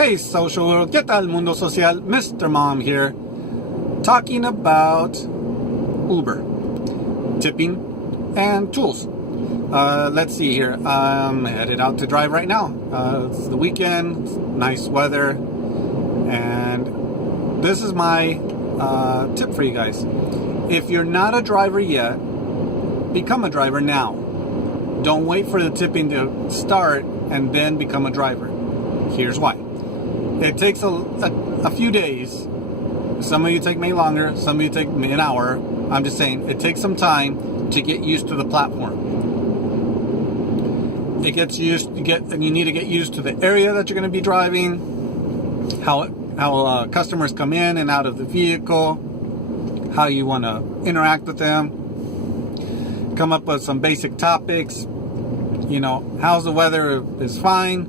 Hey social world, ¿qué tal mundo social? Mr. Mom here, talking about Uber, tipping, and tools. Let's see here, I'm headed out to drive right now. It's the weekend, it's nice weather, and this is my tip for you guys. If you're not a driver yet, become a driver now. Don't wait for the tipping to start and then become a driver. Here's why. It takes a few days. Some of you take me longer, some of you take me an hour. I'm just saying, it takes some time to get used to the platform. You need to get used to the area that you're going to be driving, how customers come in and out of the vehicle, how you want to interact with them, come up with some basic topics. You know, how's the weather is fine,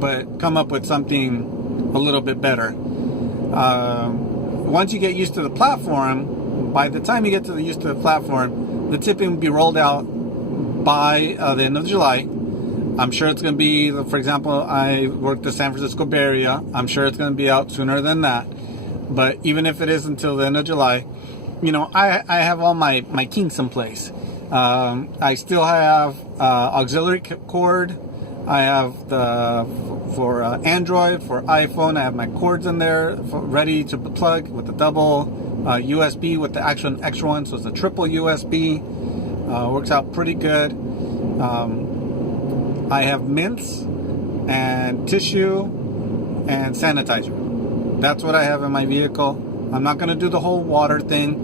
but come up with something a little bit better. Once you get used to the platform, by the time you get used to the platform, the tipping will be rolled out by the end of July. I'm sure it's going to be, for example, I work the San Francisco Bay Area. I'm sure it's going to be out sooner than that. But even if it is until the end of July, you know, I have all my kinks in place. I still have auxiliary cord. I have for Android, for iPhone, I have my cords in there ready to plug with the double USB with the actual extra one, so it's a triple USB. Works out pretty good. I have mints and tissue and sanitizer. That's what I have in my vehicle. I'm not going to do the whole water thing.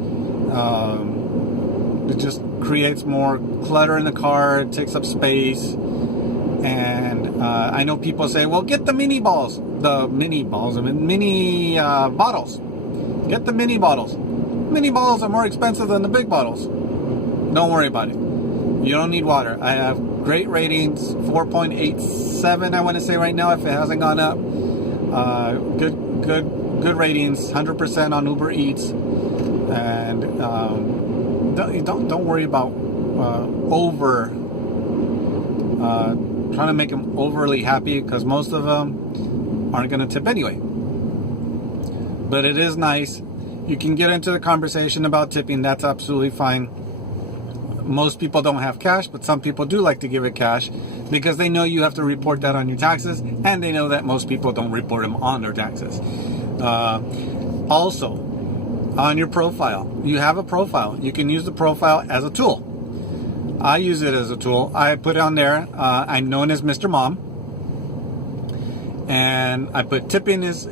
It just creates more clutter in the car, it takes up space. And I know people say, well, get the mini bottles. Mini bottles. Get the mini bottles. Mini bottles are more expensive than the big bottles. Don't worry about it. You don't need water. I have great ratings, 4.87 I want to say right now if it hasn't gone up. Good ratings, 100% on Uber Eats. And don't worry about trying to make them overly happy, because most of them aren't going to tip anyway. But it is nice. You can get into the conversation about tipping. That's absolutely fine. Most people don't have cash, but some people do like to give it cash because they know you have to report that on your taxes, and they know that most people don't report them on their taxes. Also, on your profile, you have a profile. You can use the profile as a tool. I use it as a tool. I put on there, I'm known as Mr. Mom, and I put tipping is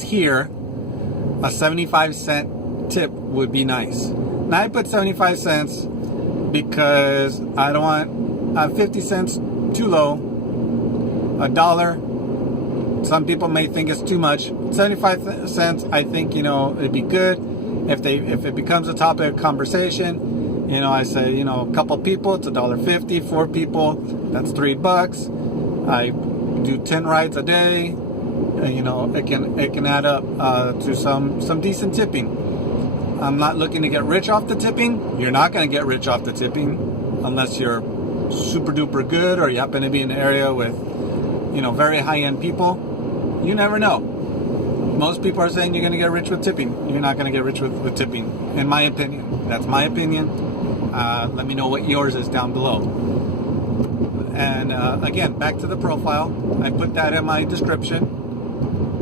here. A 75-cent tip would be nice. Now I put 75 cents because I don't want 50 cents too low. $1, some people may think it's too much. 75 cents, I think, you know, it'd be good if it becomes a topic of conversation. You know, I say, you know, a couple people, it's $1.50. 4 people, that's $3. I do 10 rides a day. You know, it can add up to some decent tipping. I'm not looking to get rich off the tipping. You're not going to get rich off the tipping unless you're super duper good or you happen to be in an area with, you know, very high-end people. You never know. Most people are saying you're going to get rich with tipping. You're not going to get rich with tipping, in my opinion. That's my opinion. Let me know what yours is down below. And again, back to the profile. I put that in my description.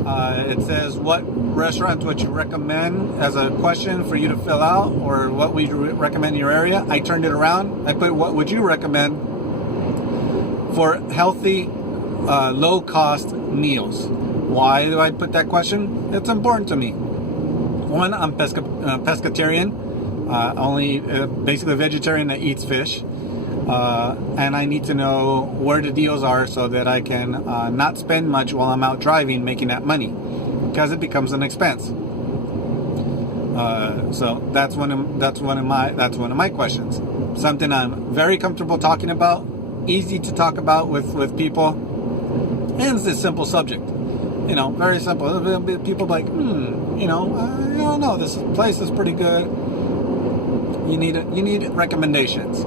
It says, what restaurants would you recommend, as a question for you to fill out, or what would you recommend in your area. I turned it around. I put, what would you recommend for healthy, low-cost meals? Why do I put that question? It's important to me. One, I'm pescatarian, only basically a vegetarian that eats fish. And I need to know where the deals are so that I can not spend much while I'm out driving making that money, because it becomes an expense. So that's one of my questions. Something I'm very comfortable talking about, easy to talk about with people, and it's a simple subject. You know, very simple. People like, you know, I don't know, this place is pretty good. You need recommendations.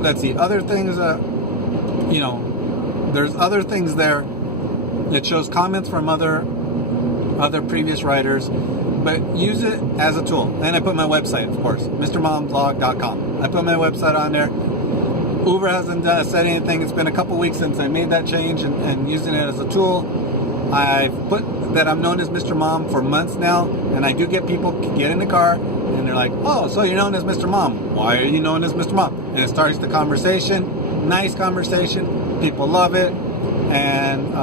Let's see, other things, you know, there's other things there It shows comments from other previous writers, but use it as a tool. And I put my website, of course, mrmomvlog.com. I put my website on there. Uber hasn't said anything. It's been a couple weeks since I made that change and using it as a tool. I've put that I'm known as Mr. Mom for months now, and I do get people get in the car and they're like, oh, so you're known as Mr. Mom. Why are you known as Mr. Mom? And it starts the conversation. Nice conversation. People love it. And,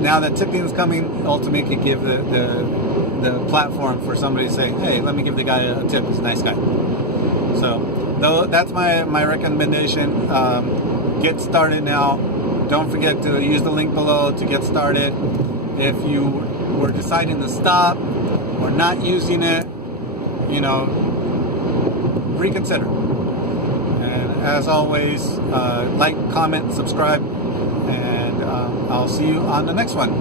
now that tipping is coming, Ultimate could give the platform for somebody to say, hey, let me give the guy a tip. He's a nice guy. So that's my recommendation. Get started now. Don't forget to use the link below to get started. If you were deciding to stop or not using it, reconsider. And as always, like, comment, subscribe, and I'll see you on the next one.